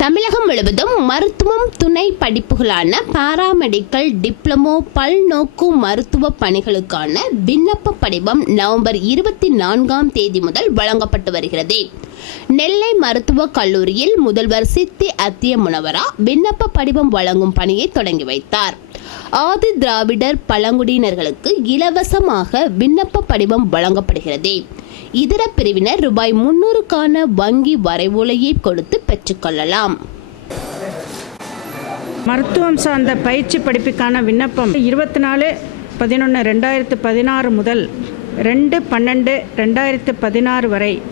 தமிழகம் முழுவதும் மருத்துவம் துணை படிப்புகளான பாராமெடிக்கல் டிப்ளமோ பல்நோக்கு மருத்துவ பணிகளுக்கான விண்ணப்ப படிவம் நவம்பர் இருபத்தி நான்காம் தேதி முதல் வழங்கப்பட்டு வருகிறது. நெல்லை மருத்துவக் கல்லூரியில் முதல்வர் சித்தி அத்திய முனவரா விண்ணப்ப படிவம் வழங்கும் பணியை தொடங்கி வைத்தார். ஆதி திராவிடர் பழங்குடியினர்களுக்கு இலவசமாக விண்ணப்ப படிவம் வழங்கப்படுகிறது. இதர பிரிவினர் ரூபாய் முன்னூறுக்கான வங்கி வரைவோலையை கொடுத்து பெற்றுக்கொள்ளலாம். மருத்துவம் சார்ந்த பயிற்சி படிப்புக்கான விண்ணப்பம் இருபத்தி நாலு பதினொன்று ரெண்டாயிரத்து பதினாறு முதல் ரெண்டு பன்னெண்டு ரெண்டாயிரத்து பதினாறு வரை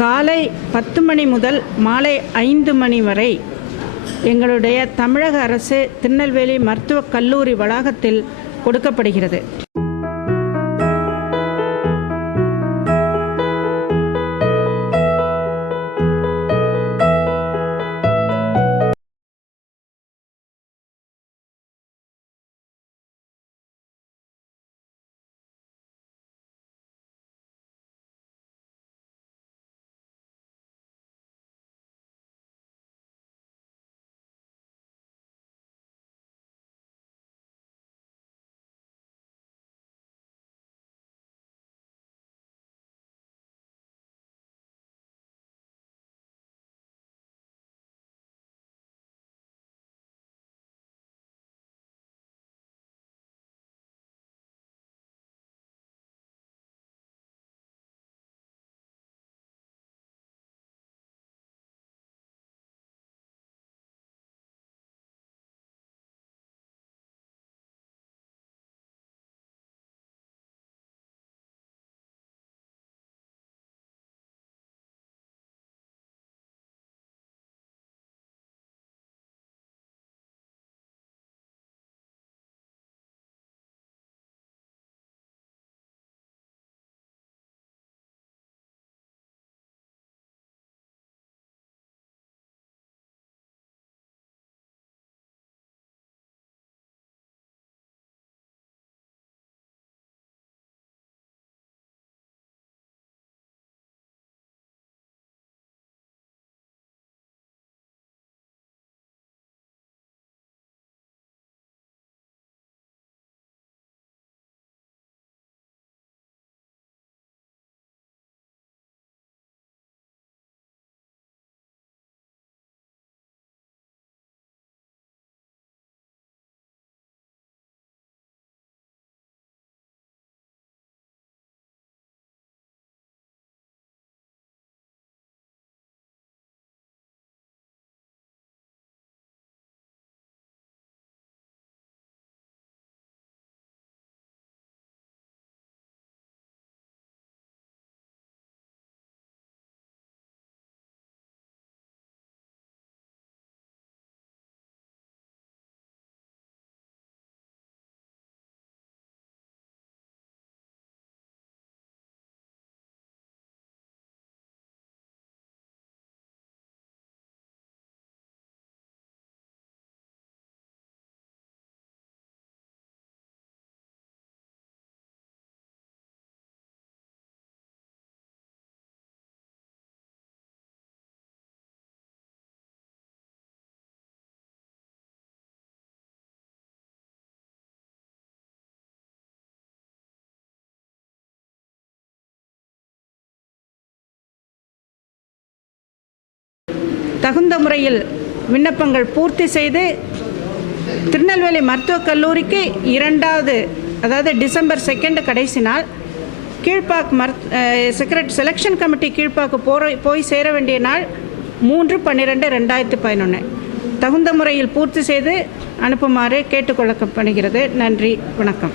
காலை பத்து மணி முதல் மாலை ஐந்து மணி வரை. எங்களுடைய தமிழக அரசு திருநெல்வேலி மருத்துவக் கல்லூரி வளாகத்தில் கொடுக்கப்படுகிறது. தகுந்த முறையில் விண்ணப்பங்கள் பூர்த்தி செய்து திருநெல்வேலி மருத்துவக் கல்லூரிக்கு இரண்டாவது அதாவது டிசம்பர் செகண்ட் கடைசி நாள் கீழ்ப்பாக்கு மருத் செக்ரட் செலெக்ஷன் கமிட்டி கீழ்ப்பாக்கு போற போய் சேர வேண்டிய நாள் மூன்று பன்னிரெண்டு ரெண்டாயிரத்து பதினொன்று தகுந்த முறையில் பூர்த்தி செய்து அனுப்புமாறு கேட்டுக்கொள்ளப்படுகிறது நன்றி. வணக்கம்.